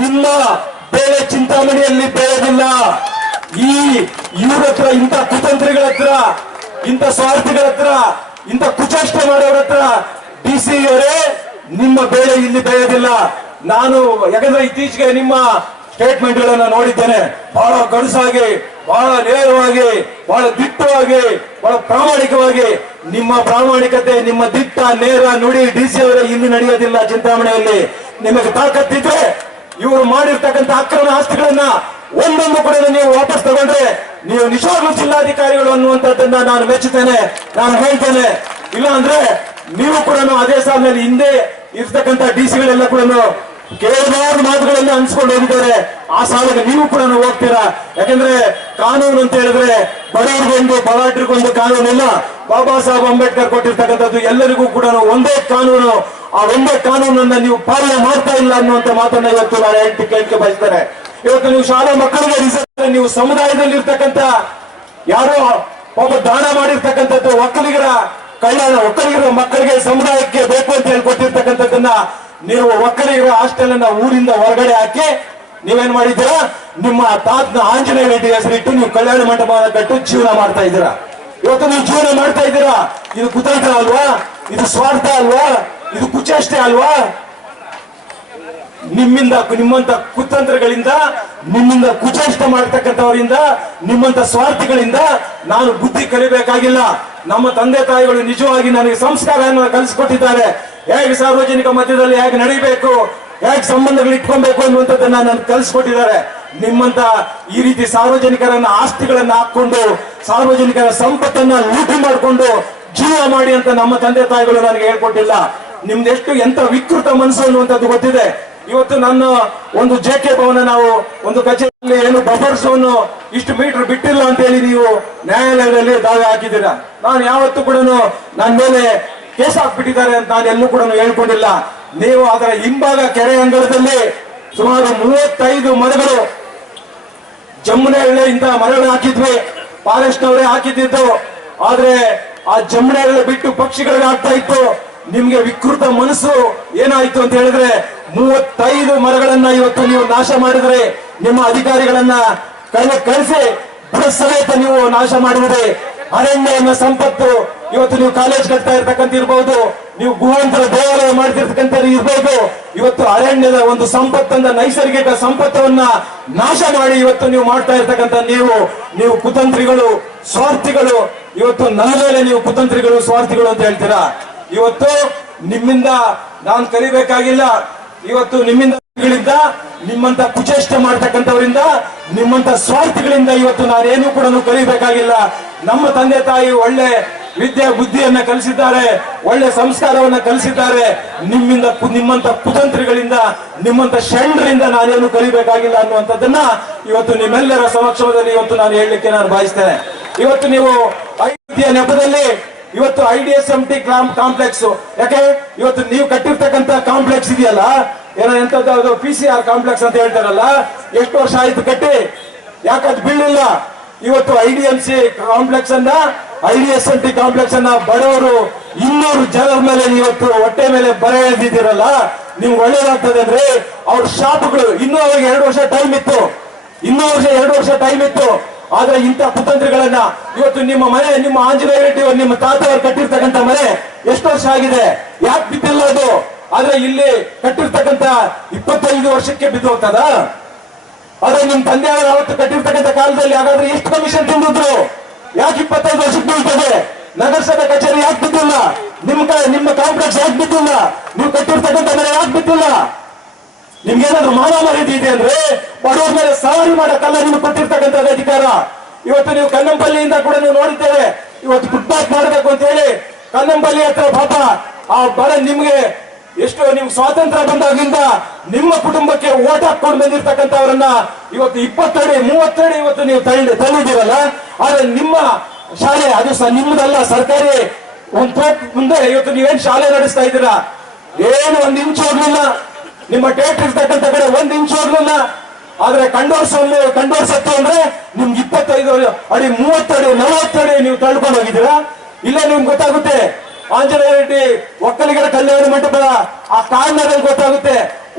ನಿಮ್ಮ ಬೇಳೆ ಚಿಂತಾಮಣಿಯಲ್ಲಿ ಬೇಳೆದಿಲ್ಲ. ಇವ್ರ ಹತ್ರ, ಇಂಥ ಕುತಂತ್ರಿಗಳ ಹತ್ರ, ಇಂಥ ಸ್ವಾರ್ಥಿಗಳ ಹತ್ರ, ಇಂಥ ಕುಚೇಷ್ಟೆ ಮಾಡೋರ ಹತ್ರ ಡಿ ಸಿ ಅವರೇ ನಿಮ್ಮ ಬೇಳೆ ಇಲ್ಲಿ ಬೇಯೋದಿಲ್ಲ. ನಾನು ಯಾಕಂದ್ರೆ ಇತ್ತೀಚೆಗೆ ನಿಮ್ಮ ಸ್ಟೇಟ್ಮೆಂಟ್ ಗಳನ್ನ ನೋಡಿದ್ದೇನೆ. ಬಹಳ ಗಡುಸಾಗಿ, ಬಹಳ ನೇರವಾಗಿ, ಬಹಳ ದಿಟ್ಟವಾಗಿ, ಬಹಳ ಪ್ರಾಮಾಣಿಕವಾಗಿ. ನಿಮ್ಮ ಪ್ರಾಮಾಣಿಕತೆ, ನಿಮ್ಮ ದಿಟ್ಟ ನೇರ ನುಡಿ ಡಿ ಸಿ ಅವರೇ ಇಲ್ಲಿ ನಡೆಯೋದಿಲ್ಲ. ಚಿಂತಾಮಣಿಯಲ್ಲಿ ನಿಮಗೆ ತಾಕತ್ತಿದ್ರೆ ಇವರು ಮಾಡಿರ್ತಕ್ಕಂಥ ಅಕ್ರಮ ಆಸ್ತಿಗಳನ್ನ ಒಂದೊಂದು ಕೂಡ ನೀವು ವಾಪಸ್ ತಗೊಂಡ್ರೆ ನೀವು ನಿಜವಾಗ್ಲೂ ಜಿಲ್ಲಾಧಿಕಾರಿಗಳು ಅನ್ನುವಂಥದ್ದನ್ನ ನಾನು ಮೆಚ್ಚುತ್ತೇನೆ, ನಾನು ಹೇಳ್ತೇನೆ. ಇಲ್ಲ ಅಂದ್ರೆ ನೀವು ಕೂಡ ಅದೇ ಸಾಲಿನಲ್ಲಿ ಹಿಂದೆ ಇರ್ತಕ್ಕಂಥ ಡಿ ಸಿಗಳೆಲ್ಲ ಕೂಡ ಕೇವಲ ಮಾತುಗಳನ್ನ ಅನ್ಸ್ಕೊಂಡು ಹೋಗಿದ್ದಾರೆ. ಆ ಸಾಲಿಗೆ ನೀವು ಕೂಡ ಹೋಗ್ತೀರಾ. ಯಾಕಂದ್ರೆ ಕಾನೂನು ಅಂತ ಹೇಳಿದ್ರೆ ಬಡವರಿಗೊಂದು ಬಲಾಢ್ರಿಗೊಂದು ಕಾನೂನಿಲ್ಲ. ಬಾಬಾ ಸಾಹೇಬ್ ಅಂಬೇಡ್ಕರ್ ಕೊಟ್ಟಿರ್ತಕ್ಕಂಥದ್ದು ಎಲ್ಲರಿಗೂ ಕೂಡ ಒಂದೇ ಕಾನೂನು. ಆ ಒಂದೇ ಕಾನೂನನ್ನ ನೀವು ಪಾಲನೆ ಮಾಡ್ತಾ ಇಲ್ಲ ಅನ್ನುವಂತ ಮಾತನ್ನ ಇವತ್ತು ನಾನು ಕೇಳಕ್ಕೆ ಬಯಸ್ತೇನೆ. ಇವತ್ತು ನೀವು ಶಾಲಾ ಮಕ್ಕಳಿಗೆ ನೀವು ಸಮುದಾಯದಲ್ಲಿ ಇರ್ತಕ್ಕಂಥ ಯಾರೋ ಒಬ್ಬ ದಾನ ಮಾಡಿರ್ತಕ್ಕಂಥದ್ದು ಒಕ್ಕಲಿಗರ ಕಲ್ಯಾಣ, ಒಕ್ಕಲಿಗರ ಮಕ್ಕಳಿಗೆ ಸಮುದಾಯಕ್ಕೆ ಬೇಕು ಅಂತ ಹೇಳಿ ಕೊಟ್ಟಿರ್ತಕ್ಕಂಥದ್ದನ್ನ ನೀವು ಒಕ್ಕಲಿಗರ ಹಾಸ್ಟೆಲ್ ಅನ್ನ ಊರಿಂದ ಹೊರಗಡೆ ಹಾಕಿ ನೀವೇನ್ ಮಾಡಿದ್ದೀರಾ? ನಿಮ್ಮ ತಾತನ ಆಂಜನೇಯ ರೆಡ್ಡಿ ಹೆಸರಿಟ್ಟು ನೀವು ಕಲ್ಯಾಣ ಮಂಟಪ ಕಟ್ಟು ಜೀವನ ಮಾಡ್ತಾ ಇದ್ದೀರಾ. ಇವತ್ತು ನೀವು ಜೀವನ ಮಾಡ್ತಾ ಇದ್ದೀರಾ. ಇದು ಕುತಂತ್ರ ಅಲ್ವಾ? ಇದು ಸ್ವಾರ್ಥ ಅಲ್ವಾ? ಇದು ಕುಚೇಷ್ಟೆ ಅಲ್ವಾ? ನಿಮ್ಮಂತ ಕುತಂತ್ರಗಳಿಂದ, ನಿಮ್ಮಿಂದ ಕುಚೇಷ್ಟ ಮಾಡ್ತಕ್ಕಂಥವರಿಂದ, ನಿಮ್ಮಂತ ಸ್ವಾರ್ಥಿಗಳಿಂದ ನಾನು ಬುದ್ಧಿ ಕಲಿಬೇಕಾಗಿಲ್ಲ. ನಮ್ಮ ತಂದೆ ತಾಯಿಗಳು ನಿಜವಾಗಿ ನನಗೆ ಸಂಸ್ಕಾರವನ್ನು ಕಲಿಸಿಕೊಟ್ಟಿದ್ದಾರೆ. ಹೇಗೆ ಸಾರ್ವಜನಿಕ ಮಧ್ಯದಲ್ಲಿ ಹೇಗೆ ನಡೀಬೇಕು, ಹೇಗೆ ಸಂಬಂಧಗಳು ಇಟ್ಕೊಬೇಕು ಅನ್ನುವಂಥದ್ದನ್ನ ನಾನು ಕಲಿಸ್ಕೊಟ್ಟಿದ್ದಾರೆ. ನಿಮ್ಮಂತ ಈ ರೀತಿ ಸಾರ್ವಜನಿಕರನ್ನ ಆಸ್ತಿಗಳನ್ನ ಹಾಕೊಂಡು ಸಾರ್ವಜನಿಕರ ಸಂಪತ್ತನ್ನ ಲೂಟಿ ಮಾಡಿಕೊಂಡು ಜೀವ ಮಾಡಿ ಅಂತ ನಮ್ಮ ತಂದೆ ತಾಯಿಗಳು ನನಗೆ ಹೇಳ್ಕೊಟ್ಟಿಲ್ಲ. ನಿಮ್ದೆಷ್ಟು ಎಂತ ವಿಕೃತ ಮನಸ್ಸು ಅನ್ನುವಂಥದ್ದು ಗೊತ್ತಿದೆ. ಇವತ್ತು ನನ್ನ ಒಂದು ಜೆ.ಕೆ. ಭವನ ನಾವು ಒಂದು ಕಚೇರಿಯಲ್ಲಿ ಏನು ಬಫರ್ ಝೋನ್ ಇಷ್ಟು ಮೀಟರ್ ಬಿಟ್ಟಿಲ್ಲ ಅಂತ ಹೇಳಿ ನೀವು ನ್ಯಾಯಾಲಯದಲ್ಲಿ ದಾವೆ ಹಾಕಿದ್ದೀರಾ. ನಾನು ಯಾವತ್ತೂ ಕೂಡ ನನ್ನ ಮೇಲೆ ಕೇಸ್ ಹಾಕ್ಬಿಟ್ಟಿದ್ದಾರೆ ಅಂತ ನಾನು ಎಲ್ಲೂ ಕೂಡ ಹೇಳ್ಕೊಂಡಿಲ್ಲ. ನೀವು ಅದರ ಹಿಂಭಾಗ ಕೆರೆ ಅಂಗಳದಲ್ಲಿ ಸುಮಾರು 35 ಮರಗಳು ಜಮ್ಮುನೆಯಿಂದ ಮರಗಳು ಹಾಕಿದ್ವಿ, ಫಾರೆಸ್ಟ್ ಅವರೇ ಹಾಕಿದ್ದು. ಆದ್ರೆ ಆ ಜಮ್ಮುನೆಗಳು ಬಿಟ್ಟು ಪಕ್ಷಿಗಳಿಗೆ ಆಗ್ತಾ ಇತ್ತು. ನಿಮ್ಗೆ ವಿಕೃತ ಮನಸ್ಸು ಏನಾಯ್ತು ಅಂತ ಹೇಳಿದ್ರೆ 35 ಮರಗಳನ್ನ ಇವತ್ತು ನೀವು ನಾಶ ಮಾಡಿದ್ರೆ, ನಿಮ್ಮ ಅಧಿಕಾರಿಗಳನ್ನ ಕಳಿಸಿ ಸಮೇತ ನೀವು ನಾಶ ಮಾಡಿದ್ರೆ. ಅರಣ್ಯ ಅನ್ನೋ ಸಂಪತ್ತು ಇವತ್ತು ನೀವು ಕಾಲೇಜ್ ಕಟ್ತಾ ಇರ್ತಕ್ಕಂಥ ಇರ್ಬಹುದು, ನೀವು ಗುಹಾಂತರ ದೇವಾಲಯ ಮಾಡ್ತಿರ್ತಕ್ಕಂಥ ಇರ್ಬೋದು. ಇವತ್ತು ಅರಣ್ಯದ ಒಂದು ಸಂಪತ್ತನ್ನ, ನೈಸರ್ಗಿಕ ಸಂಪತ್ತವನ್ನ ನಾಶ ಮಾಡಿ ಇವತ್ತು ನೀವು ಮಾಡ್ತಾ ಇರ್ತಕ್ಕಂಥ ನೀವು ಕುತಂತ್ರಿಗಳು, ಸ್ವಾರ್ಥಿಗಳು. ಇವತ್ತು ನನ್ನ ಮೇಲೆ ನೀವು ಕುತಂತ್ರಿಗಳು, ಸ್ವಾರ್ಥಿಗಳು ಅಂತ ಹೇಳ್ತೀರಾ. ಇವತ್ತು ನಿಮ್ಮಿಂದ ನಾನು ಕಲಿಬೇಕಾಗಿಲ್ಲ. ಇವತ್ತು ನಿಮ್ಮಂತ ಕುಚೇಷ್ಟೆ ಮಾಡ್ತಕ್ಕಂಥವರಿಂದ, ನಿಮ್ಮಂತ ಸ್ವಾರ್ಥಿಗಳಿಂದ ಇವತ್ತು ನಾನೇನು ಕೂಡ ಕಲಿಬೇಕಾಗಿಲ್ಲ. ನಮ್ಮ ತಂದೆ ತಾಯಿ ಒಳ್ಳೆ ವಿದ್ಯೆ ಬುದ್ಧಿಯನ್ನ ಕಲಿಸಿದ್ದಾರೆ, ಒಳ್ಳೆ ಸಂಸ್ಕಾರವನ್ನ ಕಲಿಸಿದ್ದಾರೆ. ನಿಮ್ಮಂತ ಕುತಂತ್ರಿಗಳಿಂದ, ನಿಮ್ಮಂತ ಷಂಡ್ರಿಂದ ನಾನೇನು ಕಲಿಬೇಕಾಗಿಲ್ಲ ಅನ್ನುವಂಥದ್ದನ್ನ ಇವತ್ತು ನಿಮ್ಮೆಲ್ಲರ ಸಮಕ್ಷಮದಲ್ಲಿ ಇವತ್ತು ನಾನು ಹೇಳಲಿಕ್ಕೆ ನಾನು ಬಯಸ್ತೇನೆ. ಇವತ್ತು ನೀವು ಐತಿಹ್ಯ ನೆಪದಲ್ಲಿ ಇವತ್ತು IDSMT ಕಾಂಪ್ಲೆಕ್ಸ್, ಯಾಕೆ ಇವತ್ತು ನೀವು ಕಟ್ಟಿರ್ತಕ್ಕಂಥ ಕಾಂಪ್ಲೆಕ್ಸ್ ಇದೆಯಲ್ಲ, ಏನೋ ಎಂತದ್ದು PCR ಕಾಂಪ್ಲೆಕ್ಸ್ ಅಂತ ಹೇಳ್ತಾರಲ್ಲ, ಎಷ್ಟು ವರ್ಷ ಆಯ್ತು ಕಟ್ಟಿ, ಯಾಕದು ಬೀಳಿಲ್ಲ? ಇವತ್ತು IDMC ಕಾಂಪ್ಲೆಕ್ಸ್ ಅನ್ನ, IDSMT ಕಾಂಪ್ಲೆಕ್ಸ್ ಅನ್ನ ಬಡವರು 200 ಜನರ ಮೇಲೆ ಇವತ್ತು ಹೊಟ್ಟೆ ಮೇಲೆ ಬರೆ ಎಳೆದಿದ್ದೀರಲ್ಲ, ನಿಮ್ಗೆ ಒಳ್ಳೇದಾಗ್ತದೆ ಅಂದ್ರೆ ಅವ್ರ ಶಾಪ್ಗಳು ಇನ್ನೂ ಅವ್ರಿಗೆ 2 ವರ್ಷ ಟೈಮ್ ಇತ್ತು, 2 ವರ್ಷ ಟೈಮ್ ಇತ್ತು. ಆದ್ರೆ ಇಂಥ ಕುತಂತ್ರಿಗಳನ್ನ ಇವತ್ತು ನಿಮ್ಮ ಮನೆ, ನಿಮ್ಮ ಆಂಜನೇಯ ರೆಡ್ಡಿ ನಿಮ್ಮ ತಾತವರು ಕಟ್ಟಿರ್ತಕ್ಕಂಥ ಮನೆ ಎಷ್ಟು ವರ್ಷ ಆಗಿದೆ, ಯಾಕೆ ಬಿದ್ದಿಲ್ಲ ಅದು? ಆದ್ರೆ ಇಲ್ಲಿ ಕಟ್ಟಿರ್ತಕ್ಕಂಥ 25 ವರ್ಷಕ್ಕೆ ಬಿದ್ದು ಹೋಗ್ತದ? ಆದ್ರೆ ನಿಮ್ ತಂದೆಯವರು ಅವತ್ತು ಕಟ್ಟಿರ್ತಕ್ಕಂಥ ಕಾಲದಲ್ಲಿ ಹಾಗಾದ್ರೆ ಎಷ್ಟು ಕಮಿಷನ್ ತಿಂದಿದ್ರು? ಯಾಕೆ 25 ವರ್ಷಕ್ಕೆ ಬೀಳ್ತದೆ? ನಗರಸಭೆ ಕಚೇರಿ ಯಾಕೆ ಬಿದ್ದಿಲ್ಲ? ನಿಮ್ಮ ಕಾಂಪ್ಲೆಕ್ಸ್ ಯಾಕೆ ಬಿದ್ದಿಲ್ಲ? ನೀವು ಕಟ್ಟಿರ್ತಕ್ಕಂಥ ಮನೆ ಯಾಕೆ ಬಿದ್ದಿಲ್ಲ? ನಿಮ್ಗೇನಾದ್ರೂ ಮಾನ ಮರ್ಯಾದೆ ಇದೆ ಅಂದ್ರೆ ಬಡವರ ಮೇಲೆ ಸವಾರಿ ಮಾಡಕ್ಕಲ್ಲ ನಿಮ್ಗೆ ಕೊಟ್ಟಿರ್ತಕ್ಕಂಥ ಅಧಿಕಾರ. ಇವತ್ತು ನೀವು ಕನ್ನಂಪಲ್ಲಿಯಿಂದ ಕೂಡ ನೀವು ನೋಡಿದ್ದೇವೆ, ಇವತ್ತು ಫುಟ್ಪಾತ್ ಮಾಡಬೇಕು ಅಂತ ಹೇಳಿ ಕನ್ನಂಪಲ್ಲಿ ಹತ್ರ ಪಾಪ ಆ ಬಡ ನಿಮ್ಗೆ ಎಷ್ಟು ನಿಮ್ಗೆ ಸ್ವಾತಂತ್ರ್ಯ ಬಂದಾಗಿಂದ ನಿಮ್ಮ ಕುಟುಂಬಕ್ಕೆ ಓಟ್ ಹಾಕೊಂಡು ಬಂದಿರ್ತಕ್ಕಂಥವ್ರನ್ನ ಇವತ್ತು 20 ಅಡಿ 30 ಅಡಿ ಇವತ್ತು ನೀವು ತಳ್ಳಿದ್ದೀರಲ್ಲ. ಆದ್ರೆ ನಿಮ್ಮ ಶಾಲೆ ಅದು ನಿಮ್ಮದಲ್ಲ, ಸರ್ಕಾರಿ ಒಂದು ತೋಪ್ ಮುಂದೆ ಇವತ್ತು ನೀವೇನ್ ಶಾಲೆ ನಡೆಸ್ತಾ ಇದ್ದೀರಾ? ಏನು 1 ಇಂಚ್ ಹೋಗ್ಲಿಲ್ಲ. ನಿಮ್ಮ ಟೇಟ್ ಇರ್ತಕ್ಕಂಥ ಕಡೆ 1 ಇಂಚ್ ಹೋಗ್ಲಿಲ್ಲ. ಆದ್ರೆ ಕಂಡೋರ್ಸತ್ತು ಅಂದ್ರೆ ನಿಮ್ಗೆ 25 ಅಡಿ 30 ಅಡಿ 40 ಅಡಿ ನೀವು ತಳ್ಕೊಂಡು ಹೋಗಿದ್ದೀರಾ. ಇಲ್ಲ ನಿಮ್ಗೆ ಗೊತ್ತಾಗುತ್ತೆ, ಆಂಜನೇಯ ರೆಡ್ಡಿ ಒಕ್ಕಲಿಗರ ಕಲ್ಯಾಣ ಮಂಟಪದ ಆ ಕಾರ್ನರಲ್ಲಿ ಗೊತ್ತಾಗುತ್ತೆ,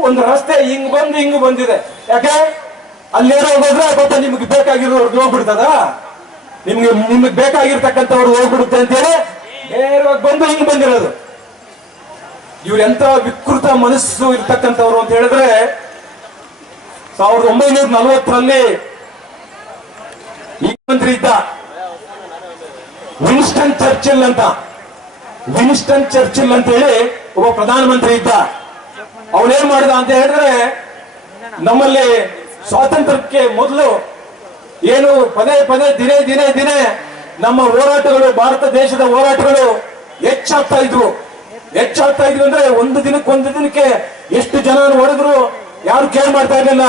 ಒಂದು ರಸ್ತೆ ಹಿಂಗ್ ಬಂದಿದೆ. ಯಾಕೆ ಅಲ್ಲೇನೋ ಹೋದ್ರೆ ಪಾಪ ನಿಮ್ಗೆ ಬೇಕಾಗಿರೋರ್ದು ಹೋಗ್ಬಿಡ್ತದ, ನಿಮ್ಗೆ ಬೇಕಾಗಿರ್ತಕ್ಕಂಥವ್ರು ಹೋಗ್ಬಿಡುತ್ತೆ ಅಂತೇಳಿ ನೇರವಾಗಿ ಬಂದು ಹಿಂಗ್ ಬಂದಿರೋದು. ಇವ್ರು ಎಂತ ವಿಕೃತ ಮನಸ್ಸು ಇರ್ತಕ್ಕಂಥವ್ರು ಅಂತ ಹೇಳಿದ್ರೆ 1940ರಲ್ಲಿ ಈ ಮಂತ್ರಿ ಇದ್ದ ವಿನ್ಸ್ಟನ್ ಚರ್ಚಿಲ್ ಅಂತ ಹೇಳಿ ಒಬ್ಬ ಪ್ರಧಾನಮಂತ್ರಿ ಇದ್ದ. ಅವನೇನ್ ಮಾಡಿದ ಅಂತ ಹೇಳಿದ್ರೆ, ನಮ್ಮಲ್ಲಿ ಸ್ವಾತಂತ್ರ್ಯಕ್ಕೆ ಮೊದಲು ಏನು ಪದೇ ಪದೇ ದಿನೇ ನಮ್ಮ ಹೋರಾಟಗಳು, ಭಾರತ ದೇಶದ ಹೋರಾಟಗಳು ಹೆಚ್ಚಾಗ್ತಾ ಇದ್ವು ಅಂದ್ರೆ ಒಂದು ದಿನಕ್ಕೆ ಎಷ್ಟು ಜನ ಹೊಡೆದ್ರು ಯಾರು ಕೇರ್ ಮಾಡ್ತಾ ಇರ್ಲಿಲ್ಲ,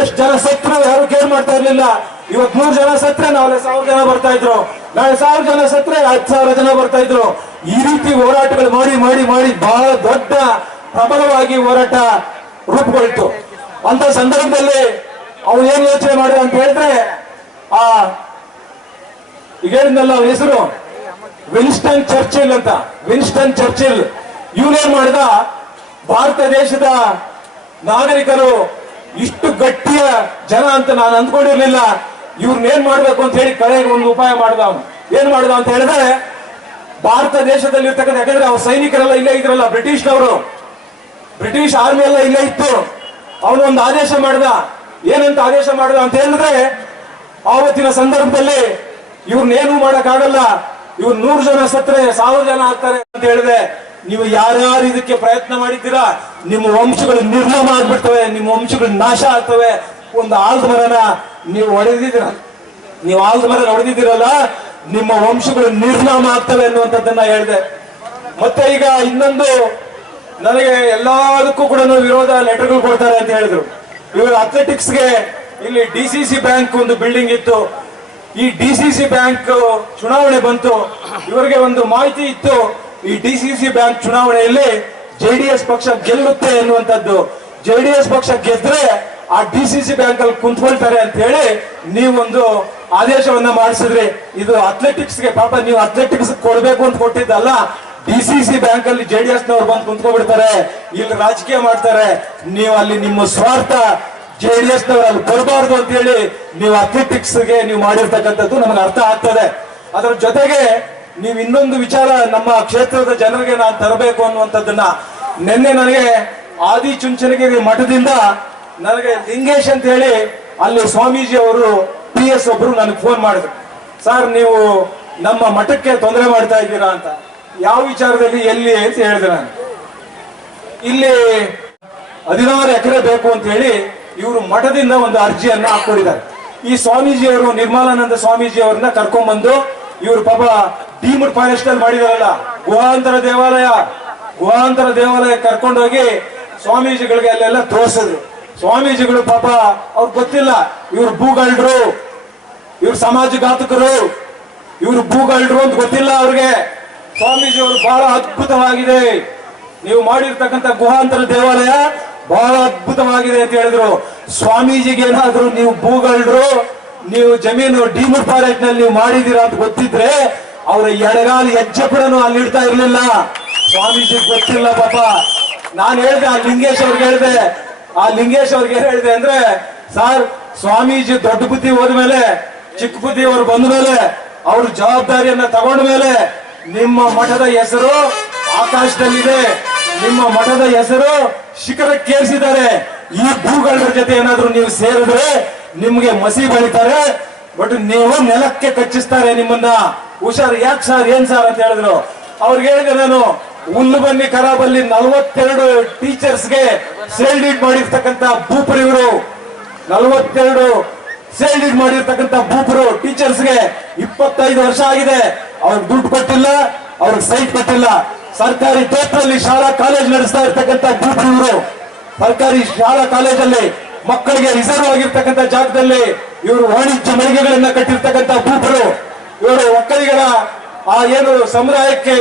ಎಷ್ಟು ಜನ ಸತ್ರು ಯಾರು ಕೇರ್ ಮಾಡ್ತಾ ಇರ್ಲಿಲ್ಲ. ಇವತ್ತು 100 ಜನ ಸತ್ರೆ ನಾಳೆ 1000 ಜನ ಬರ್ತಾ ಇದ್ರು, ನಾಳೆ 1000 ಜನ ಸತ್ರೆ 10,000 ಜನ ಬರ್ತಾ ಇದ್ರು. ಈ ರೀತಿ ಹೋರಾಟಗಳು ಮಾಡಿ ಬಹಳ ದೊಡ್ಡ ಪ್ರಬಲವಾಗಿ ಹೋರಾಟ ರೂಪುಗೊಳ್ತು. ಅಂತ ಸಂದರ್ಭದಲ್ಲಿ ಅವ್ರು ಏನ್ ಯೋಚನೆ ಮಾಡಿದ ಅಂತ ಹೇಳಿದ್ರೆ, ಈಗ ಹೇಳಿದ್ನಲ್ಲ ಅವನ ಹೆಸರು ವಿನ್ಸ್ಟನ್ ಚರ್ಚಿಲ್. ಇವನೇನ್ ಮಾಡಿದ, ಭಾರತ ದೇಶದ ನಾಗರಿಕರು ಇಷ್ಟು ಗಟ್ಟಿಯ ಜನ ಅಂತ ನಾನು ಅಂದ್ಕೊಂಡಿರ್ಲಿಲ್ಲ, ಇವ್ರನ್ನೇನ್ ಮಾಡ್ಬೇಕು ಅಂತ ಹೇಳಿ ಕಡೆಗೆ ಒಂದು ಉಪಾಯ ಮಾಡ್ದ. ಅವನು ಏನ್ ಮಾಡ್ದ ಅಂತ ಹೇಳಿದ್ರೆ, ಭಾರತ ದೇಶದಲ್ಲಿ ಇರ್ತಕ್ಕಂಥ, ಯಾಕಂದ್ರೆ ಅವ್ರ ಸೈನಿಕರೆಲ್ಲ ಇಲ್ಲೇ ಇದ್ರಲ್ಲ, ಬ್ರಿಟಿಷ್ ಆರ್ಮಿ ಎಲ್ಲ ಇಲ್ಲೇ ಇತ್ತು. ಅವನು ಒಂದು ಆದೇಶ ಮಾಡ್ದ. ಏನಂತ ಆದೇಶ ಮಾಡ್ದ ಅಂತ ಹೇಳಿದ್ರೆ, ಆವತ್ತಿನ ಸಂದರ್ಭದಲ್ಲಿ ಇವ್ರನ್ನೇನು ಮಾಡಕ್ಕಾಗಲ್ಲ, ಇವ್ರು 100 ಜನ ಸತ್ರೆ 1000 ಜನ ಆಗ್ತಾರೆ ಅಂತ ಹೇಳಿದೆ. ನೀವು ಯಾರ್ಯಾರು ಇದಕ್ಕೆ ಪ್ರಯತ್ನ ಮಾಡಿದ್ದೀರಾ, ನಿಮ್ಮ ವಂಶಗಳು ನಿರ್ನಾಮ ಆಗ್ಬಿಡ್ತವೆ, ನಿಮ್ಮ ವಂಶಗಳು ನಾಶ ಆಗ್ತವೆ. ಒಂದು ಆಲದ ಮರನ ನೀವು ಹೊಡೆದಿದ್ದೀರಲ್ಲ, ನಿಮ್ಮ ವಂಶಗಳು ನಿರ್ನಾಮ ಆಗ್ತವೆ ಅನ್ನುವಂಥದ್ದನ್ನ ಹೇಳಿದೆ. ಮತ್ತೆ ಈಗ ಇನ್ನೊಂದು, ನನಗೆ ಎಲ್ಲದಕ್ಕೂ ಕೂಡ ವಿರೋಧ ಲೆಟರ್ಗಳು ಕೊಡ್ತಾರೆ ಅಂತ ಹೇಳಿದ್ರು. ಇವರು ಅಥ್ಲೆಟಿಕ್ಸ್ಗೆ ಇಲ್ಲಿ DCC ಬ್ಯಾಂಕ್ ಒಂದು ಬಿಲ್ಡಿಂಗ್ ಇತ್ತು. ಈ DCC ಬ್ಯಾಂಕ್ ಚುನಾವಣೆ ಬಂತು. ಇವರಿಗೆ ಒಂದು ಮಾಹಿತಿ ಇತ್ತು, ಈ DCC ಬ್ಯಾಂಕ್ ಚುನಾವಣೆಯಲ್ಲಿ JDS ಪಕ್ಷ ಗೆಲ್ಲುತ್ತೆ ಎನ್ನುವಂಥದ್ದು. JDS ಪಕ್ಷ ಗೆದ್ರೆ ಆ DCC ಬ್ಯಾಂಕ್ ಅಲ್ಲಿ ಕುಂತ್ಕೊಳ್ತಾರೆ ಅಂತ ಹೇಳಿ ನೀವೊಂದು ಆದೇಶವನ್ನ ಮಾಡಿಸಿದ್ರಿ. ಇದು ಅಥ್ಲೆಟಿಕ್ಸ್ಗೆ, ಪಾಪ ನೀವು ಅಥ್ಲೆಟಿಕ್ಸ್ ಕೊಡ್ಬೇಕು ಅಂತ ಕೊಟ್ಟಿದ್ದಲ್ಲ, DCC ಬ್ಯಾಂಕ್ ಅಲ್ಲಿ JDS ನವರು ಬಂದು ಕುಂತ್ಕೊಬಿಡ್ತಾರೆ, ಇಲ್ಲಿ ರಾಜಕೀಯ ಮಾಡ್ತಾರೆ. ನೀವು ಅಲ್ಲಿ ನಿಮ್ಮ ಸ್ವಾರ್ಥ, JDS ನವರು ಅಲ್ಲಿ ಬರಬಾರ್ದು ಅಂತ ಹೇಳಿ ನೀವು ಅಥ್ಲೆಟಿಕ್ಸ್ಗೆ ನೀವು ಮಾಡಿರ್ತಕ್ಕಂಥದ್ದು ನಮಗೆ ಅರ್ಥ ಆಗ್ತದೆ. ಅದರ ಜೊತೆಗೆ ನೀವು ಇನ್ನೊಂದು ವಿಚಾರ ನಮ್ಮ ಕ್ಷೇತ್ರದ ಜನರಿಗೆ ನಾನು ತರಬೇಕು ಅನ್ನುವಂಥದ್ದನ್ನ, ನಿನ್ನೆ ನನಗೆ ಆದಿಚುಂಚನಗಿರಿ ಮಠದಿಂದ ನನಗೆ ಲಿಂಗೇಶ್ ಅಂತ ಹೇಳಿ ಅಲ್ಲಿ ಸ್ವಾಮೀಜಿ ಅವರು PS ಒಬ್ರು ನನಗೆ ಫೋನ್ ಮಾಡಿದ್ರು. ಸರ್, ನೀವು ನಮ್ಮ ಮಠಕ್ಕೆ ತೊಂದರೆ ಮಾಡ್ತಾ ಇದ್ದೀರಾ ಅಂತ. ಯಾವ ವಿಚಾರದಲ್ಲಿ, ಎಲ್ಲಿ ಅಂತ ಹೇಳಿದೆ ನಾನು. ಇಲ್ಲಿ 16 ಎಕರೆ ಬೇಕು ಅಂತ ಹೇಳಿ ಇವರು ಮಠದಿಂದ ಒಂದು ಅರ್ಜಿಯನ್ನ ಹಾಕೊಂಡಿದ್ದಾರೆ. ಈ ಸ್ವಾಮೀಜಿಯವರು, ನಿರ್ಮಲಾನಂದ ಸ್ವಾಮೀಜಿ ಅವ್ರನ್ನ ಕರ್ಕೊಂಡ್ಬಂದು, ಇವರು ಪಾಪ ಡೀಮ್ಡ್ ಫಾರೆಸ್ಟ್ ಅಲ್ಲಿ ಮಾಡಿದಾರಲ್ಲ, ಗುಹಾಂತರ ದೇವಾಲಯ ಕರ್ಕೊಂಡೋಗಿ ಸ್ವಾಮೀಜಿಗಳಿಗೆ ಅಲ್ಲೆಲ್ಲ ತೋರಿಸಿದ್ರು. ಸ್ವಾಮೀಜಿಗಳು ಪಾಪ ಅವ್ರಿಗೆ ಗೊತ್ತಿಲ್ಲ, ಇವ್ರು ಭೂಗಳ್ರು, ಇವ್ರು ಸಮಾಜಘಾತಕರು, ಇವ್ರು ಭೂಗಳ್ರು ಅಂತ ಗೊತ್ತಿಲ್ಲ ಅವ್ರಿಗೆ. ಸ್ವಾಮೀಜಿ ಅವರು ಬಹಳ ಅದ್ಭುತವಾಗಿದೆ, ನೀವು ಮಾಡಿರ್ತಕ್ಕಂಥ ಗುಹಾಂತರ ದೇವಾಲಯ ಬಹಳ ಅದ್ಭುತವಾಗಿದೆ ಅಂತ ಹೇಳಿದ್ರು. ಸ್ವಾಮೀಜಿಗೆ ಏನಾದ್ರು ನೀವು ಭೂಗಳ್ರು, ನೀವು ಜಮೀನು ಡೀಮ್ಡ್ ಫಾರೆಸ್ಟ್ ನಲ್ಲಿ ನೀವು ಮಾಡಿದೀರಾ ಅಂತ ಗೊತ್ತಿದ್ರೆ ಅವರ ಎಡಗಾಲು ಹೆಜ್ಜೆ ಕೂಡ ಅಲ್ಲಿ ಇಡ್ತಾ ಇರ್ಲಿಲ್ಲ. ಸ್ವಾಮೀಜಿ ಗೊತ್ತಿಲ್ಲ ಪಾಪ. ನಾನು ಹೇಳಿದೆ ಆ ಲಿಂಗೇಶ್ ಅವ್ರಿಗೆ ಹೇಳಿದೆ ಏನ್ ಹೇಳಿದೆ ಅಂದ್ರೆ, ಸರ್, ಸ್ವಾಮೀಜಿ ದೊಡ್ಡ ಬುದ್ಧಿ ಹೋದ್ಮೇಲೆ, ಚಿಕ್ಕ ಬುದ್ಧಿ ಅವರು ಬಂದ ಮೇಲೆ, ಅವ್ರ ಜವಾಬ್ದಾರಿಯನ್ನ ತಗೊಂಡ ಮೇಲೆ ನಿಮ್ಮ ಮಠದ ಹೆಸರು ಆಕಾಶದಲ್ಲಿದೆ, ನಿಮ್ಮ ಮಠದ ಹೆಸರು ಶಿಖರಕ್ಕೇರಿಸಿದ್ದಾರೆ. ಈ ಭೂಗಳ ಜೊತೆ ಏನಾದ್ರು ನೀವು ಸೇರಿದ್ರೆ ನಿಮ್ಗೆ ಮಸಿ ಬೆಳಿತಾರೆ, ಬಟ್ ನೀವು ನೆಲಕ್ಕೆ ಕಚ್ಚಿಸ್ತಾರೆ ನಿಮ್ಮನ್ನ. ಹುಷಾರ್. ಯಾಕೆ ಸರ್, ಏನ್ ಸರ್ ಅಂತ ಹೇಳಿದ್ರು. ಅವ್ರಿಗೆ ಹೇಳಿದೆ ನಾನು, ಹುಲ್ಲು ಬನ್ನಿ ಖರಾಬಲ್ಲಿ 42 ಟೀಚರ್ಸ್ಗೆ ಸೇಲ್ ಡೀಡ್ ಮಾಡಿರ್ತಕ್ಕಂಥ ಭೂಪರು ಇವರು. 42 ಸೇಲ್ ಡೀಡ್ ಮಾಡಿರ್ತಕ್ಕಂಥ ಭೂಪರು ಟೀಚರ್ಸ್ಗೆ 25 ವರ್ಷ ಆಗಿದೆ. ಅವ್ರಿಗೆ ದುಡ್ಡು ಕೊಟ್ಟಿಲ್ಲ, ಅವ್ರಿಗೆ ಸೈಟ್ ಕೊಟ್ಟಿಲ್ಲ. ಸರ್ಕಾರಿ ತೋಟದಲ್ಲಿ ಶಾಲಾ ಕಾಲೇಜ್ ನಡೆಸ್ತಾ ಇರ್ತಕ್ಕಂಥ ಭೂಪರು ಇವರು. ಸರ್ಕಾರಿ ಶಾಲಾ ಕಾಲೇಜಲ್ಲಿ ಮಕ್ಕಳಿಗೆ ರಿಸರ್ವ್ ಆಗಿರ್ತಕ್ಕಂಥ ಜಾಗದಲ್ಲಿ ಇವರು ವಾಣಿಜ್ಯ ಮಳಿಗೆಗಳನ್ನ ಕಟ್ಟಿರ್ತಕ್ಕಂಥ ಭೂಪರು ಇವರು. ಒಕ್ಕಲಿಗರ ಏನು ಸಮುದಾಯಕ್ಕೆ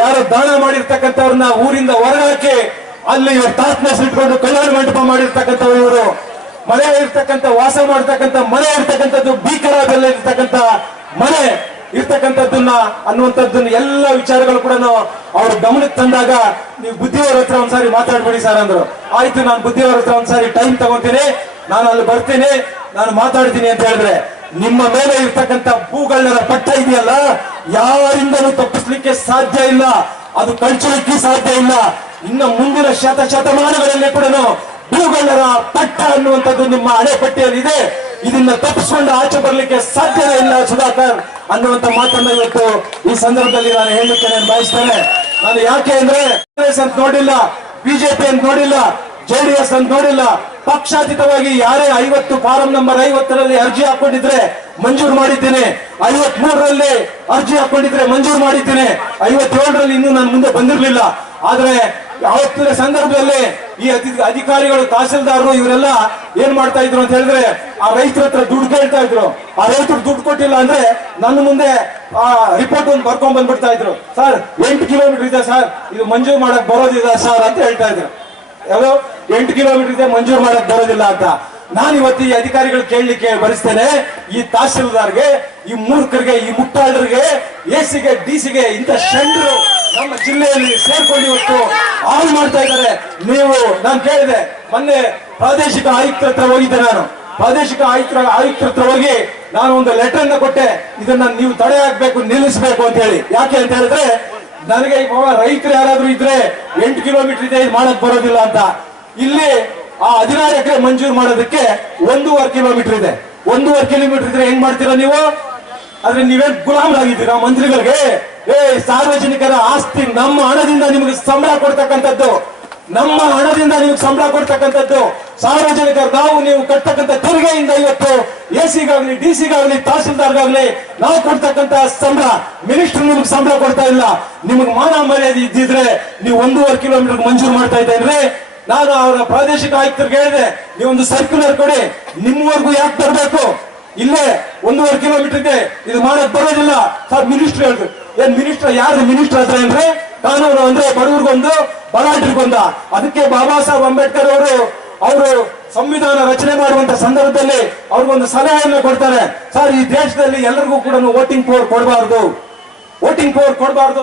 ಯಾರು ದಾನ ಮಾಡಿರ್ತಕ್ಕಂಥವ್ರನ್ನ ಊರಿಂದ ಹೊರಗಾಕಿ ಅಲ್ಲಿ ಇವರು ತಾತ್ಮೆಸ್ ಇಟ್ಕೊಂಡು ಕಲ್ಯಾಣ ಮಂಟಪ ಮಾಡಿರ್ತಕ್ಕಂಥವ್ರು ಇವರು. ಮನೆ ಇರ್ತಕ್ಕಂಥ, ವಾಸ ಮಾಡ್ತಕ್ಕಂಥ ಮನೆ ಇರ್ತಕ್ಕಂಥದ್ದು ಭೀಕರ ಬೆಲೆ ಇರ್ತಕ್ಕಂಥ ಮನೆ ಇರ್ತಕ್ಕಂಥದ್ದನ್ನ ಅನ್ನುವಂಥದ್ದನ್ನ ಎಲ್ಲ ವಿಚಾರಗಳು ಕೂಡ ಅವ್ರ ಗಮನಕ್ಕೆ ತಂದಾಗ, ನೀವು ಬುದ್ಧಿಯವರ ಹತ್ರ ಒಂದ್ಸಾರಿ ಮಾತಾಡ್ಬೇಡಿ ಸರ್ ಅಂದ್ರು. ಆಯ್ತು, ನಾನು ಬುದ್ಧಿಯವರ ಹತ್ರ ಒಂದ್ಸಾರಿ ಟೈಮ್ ತಗೊಂತೀನಿ, ನಾನು ಅಲ್ಲಿ ಬರ್ತೀನಿ, ನಾನು ಮಾತಾಡ್ತೀನಿ ಅಂತ ಹೇಳಿದ್ರೆ ನಿಮ್ಮ ಮೇಲೆ ಇರ್ತಕ್ಕಂಥ ಭೂಗಳ್ಳರ ಪಟ್ಟ ಇದೆಯಲ್ಲ, ಯಾರಿಂದಲೂ ತಪ್ಪಿಸ್ಲಿಕ್ಕೆ ಸಾಧ್ಯ ಇಲ್ಲ, ಅದು ಕಳ್ಚಲಿಕ್ಕೆ ಸಾಧ್ಯ ಇಲ್ಲ. ಇನ್ನು ಮುಂದಿನ ಶತಮಾನಗಳಲ್ಲಿ ಕೂಡ ಭೂಗಳ್ಳರ ಪಟ್ಟ ಅನ್ನುವಂಥದ್ದು ನಿಮ್ಮ ಹಣೆ ಪಟ್ಟಿಯಲ್ಲಿ ಇದೆ. ಇದನ್ನ ತಪ್ಪಿಸ್ಕೊಂಡು ಆಚೆ ಬರ್ಲಿಕ್ಕೆ ಸಾಧ್ಯವೇ ಇಲ್ಲ ಸುಧಾಕರ್ ಅನ್ನುವಂತ ಮಾತನ್ನ ಇವತ್ತು ಈ ಸಂದರ್ಭದಲ್ಲಿ ನಾನು ಹೇಳಲಿಕ್ಕೆ ನಾನು ಬಯಸ್ತೇನೆ. ನಾನು ಯಾಕೆ ಅಂದ್ರೆ ಕಾಂಗ್ರೆಸ್ ಅಂತ ನೋಡಿಲ್ಲ, ಬಿಜೆಪಿ ಅಂತ ನೋಡಿಲ್ಲ, ಜೆಡಿಎಸ್ ಅಂತ ನೋಡಿಲ್ಲ, ಪಕ್ಷಾತೀತವಾಗಿ ಯಾರೇ 50 ಫಾರಂ ನಂಬರ್ 50ರಲ್ಲಿ ಅರ್ಜಿ ಹಾಕೊಂಡಿದ್ರೆ ಮಂಜೂರು ಮಾಡಿದ್ದೇನೆ, 53ರಲ್ಲಿ ಅರ್ಜಿ ಹಾಕೊಂಡಿದ್ರೆ ಮಂಜೂರು ಮಾಡಿದ್ದೇನೆ, 57ರಲ್ಲಿ ಇನ್ನೂ ನಾನು ಮುಂದೆ ಬಂದಿರಲಿಲ್ಲ. ಆದ್ರೆ ಅವತ್ತಿನ ಸಂದರ್ಭದಲ್ಲಿ ಈ ಅಧಿಕಾರಿಗಳು, ತಹಸೀಲ್ದಾರರು ಇವರೆಲ್ಲ ಏನ್ ಮಾಡ್ತಾ ಇದ್ರು ಅಂತ ಹೇಳಿದ್ರೆ ಆ ರೈತರ ಹತ್ರ ದುಡ್ಡು ಕೇಳ್ತಾ ಇದ್ರು. ಆ ರೈತರು ದುಡ್ಡು ಕೊಟ್ಟಿಲ್ಲ ಅಂದ್ರೆ ನನ್ನ ಮುಂದೆ ಆ ರಿಪೋರ್ಟ್ ಒಂದು ಬರ್ಕೊಂಡ್ ಬಂದ್ಬಿಡ್ತಾ ಇದ್ರು. ಸರ್ 8 ಕಿಲೋಮೀಟರ್ ಇದೆ ಸರ್, ಇದು ಮಂಜೂರು ಮಾಡಕ್ ಬರೋದಿಲ್ಲ ಸರ್ ಅಂತ ಹೇಳ್ತಾ ಇದ್ರು. ಯಾವ್ದು 8 ಕಿಲೋಮೀಟರ್ ಇದೆ, ಮಂಜೂರು ಮಾಡಕ್ ಬರೋದಿಲ್ಲ ಅಂತ. ನಾನು ಇವತ್ತು ಈ ಅಧಿಕಾರಿಗಳು ಕೇಳಲಿಕ್ಕೆ ಬಯಸ್ತೇನೆ, ಈ ತಹಸೀಲ್ದಾರ್ಗೆ, ಈ ಮೂರ್ಖರಿಗೆ, ಈ ಮುಟ್ಟಾಳರಿಗೆ, ಎಸಿಗೆ, ಡಿಸಿಗೆ ಇಂಥ ಷಂಡ್ರು ನಮ್ಮ ಜಿಲ್ಲೆಯಲ್ಲಿ ಸೇರ್ಕೊಂಡು ಇವತ್ತು ಹಾಳು ಮಾಡ್ತಾ ಇದ್ದಾರೆ. ನೀವು, ನಾನು ಕೇಳಿದೆ ಮೊನ್ನೆ ಪ್ರಾದೇಶಿಕ ಆಯುಕ್ತರ ಹತ್ರ ಹೋಗಿದ್ದೆ, ನಾನು ಪ್ರಾದೇಶಿಕ ಆಯುಕ್ತರ ಹತ್ರ ಹೋಗಿ ನಾನು ಒಂದು ಲೆಟರ್ ಅನ್ನ ಕೊಟ್ಟೆ, ಇದನ್ನ ನೀವು ತಡೆ ಹಾಕ್ಬೇಕು, ನಿಲ್ಲಿಸಬೇಕು ಅಂತ ಹೇಳಿ. ಯಾಕೆ ಅಂತ ಹೇಳಿದ್ರೆ ನನಗೆ ರೈತರು ಯಾರಾದ್ರೂ ಇದ್ರೆ 8 ಕಿಲೋಮೀಟರ್ ಇದೆ, ಇದು ಮಾಡಕ್ ಬರೋದಿಲ್ಲ ಅಂತ. ಇಲ್ಲಿ ಆ 16 ಎಕರೆ ಮಂಜೂರು ಮಾಡೋದಕ್ಕೆ 1.5 ಕಿಲೋಮೀಟರ್ ಇದೆ. 1.5 ಕಿಲೋಮೀಟರ್ ಇದ್ರೆ ಹೆಂಗ್ ಮಾಡ್ತೀರಾ ನೀವು? ಆದ್ರೆ ನೀವೇನ್ ಗುಲಾಮರಾಗಿದ್ದೀರಾ ಮಂತ್ರಿಗಳಿಗೆ? ಸಾರ್ವಜನಿಕರ ಆಸ್ತಿ, ನಮ್ಮ ಹಣದಿಂದ ನಿಮಗೆ ಸಂಬಳ ಕೊಡ್ತಕ್ಕಂಥದ್ದು, ನಮ್ಮ ಹಣದಿಂದ ನಿಮಗೆ ಸಂಬಳ ಕೊಡ್ತಕ್ಕಂಥದ್ದು, ಸಾರ್ವಜನಿಕರು ನಾವು ನೀವು ಕಟ್ತಕ್ಕಂಥ ತೆರಿಗೆಯಿಂದ ಇವತ್ತು ಎಸಿಗಾಗ್ಲಿ, ಡಿಸಿಗಾಗ್ಲಿ, ತಹಸೀಲ್ದಾರ್ಗಾಗ್ಲಿ ನಾವು ಕೊಡ್ತಕ್ಕಂಥ ಸಂಬಳ. ಮಿನಿಸ್ಟರ್ ನಿಮಗೆ ಸಂಬಳ ಕೊಡ್ತಾ ಇಲ್ಲ. ನಿಮಗೆ ಮಾನ ಮರ್ಯಾದೆ ಇದ್ದಿದ್ರೆ ನೀವು 1.5 ಕಿಲೋಮೀಟರ್ ಮಂಜೂರು ಮಾಡ್ತಾ ಇದ್ದೇನೆ. ನಾನು ಅವರ ಪ್ರಾದೇಶಿಕ ಆಯುಕ್ತರಿಗೆ ಹೇಳಿದೆ, ನೀವೊಂದು ಸರ್ಕ್ಯುಲರ್ ಕೊಡಿ, ನಿಮ್ಮವರೆಗೂ ಯಾಕೆ ತರಬೇಕು? ಇಲ್ಲೇ 1.5 ಕಿಲೋಮೀಟರ್ ಇದೆ, ಇದು ಮಾಡಕ್ ಬರೋದಿಲ್ಲ ಸರ್. ಮಿನಿಸ್ಟರ್ ಹೇಳಿದ್ರು. ಏನ್ ಮಿನಿಸ್ಟರ್? ಯಾರು ಮಿನಿಸ್ಟರ್ ಹತ್ರ ಅಂದ್ರೆ ಕಾನೂನು ಅಂದ್ರೆ ಬಡವರಿಗೊಂದು, ಬಲಾಢ್ಯರಿಗೊಂದ. ಅದಕ್ಕೆ ಬಾಬಾ ಸಾಹೇಬ್ ಅಂಬೇಡ್ಕರ್ ಅವರು ಸಂವಿಧಾನ ರಚನೆ ಮಾಡುವಂತ ಸಂದರ್ಭದಲ್ಲಿ ಅವ್ರಿಗೊಂದು ಸಲಹೆಯನ್ನು ಕೊಡ್ತಾರೆ. ಸರ್, ಈ ದೇಶದಲ್ಲಿ ಎಲ್ಲರಿಗೂ ಕೂಡ ವೋಟಿಂಗ್ ಪವರ್ ಕೊಡಬಾರ್ದು, ವೋಟಿಂಗ್ ಪವರ್ ಕೊಡಬಾರ್ದು.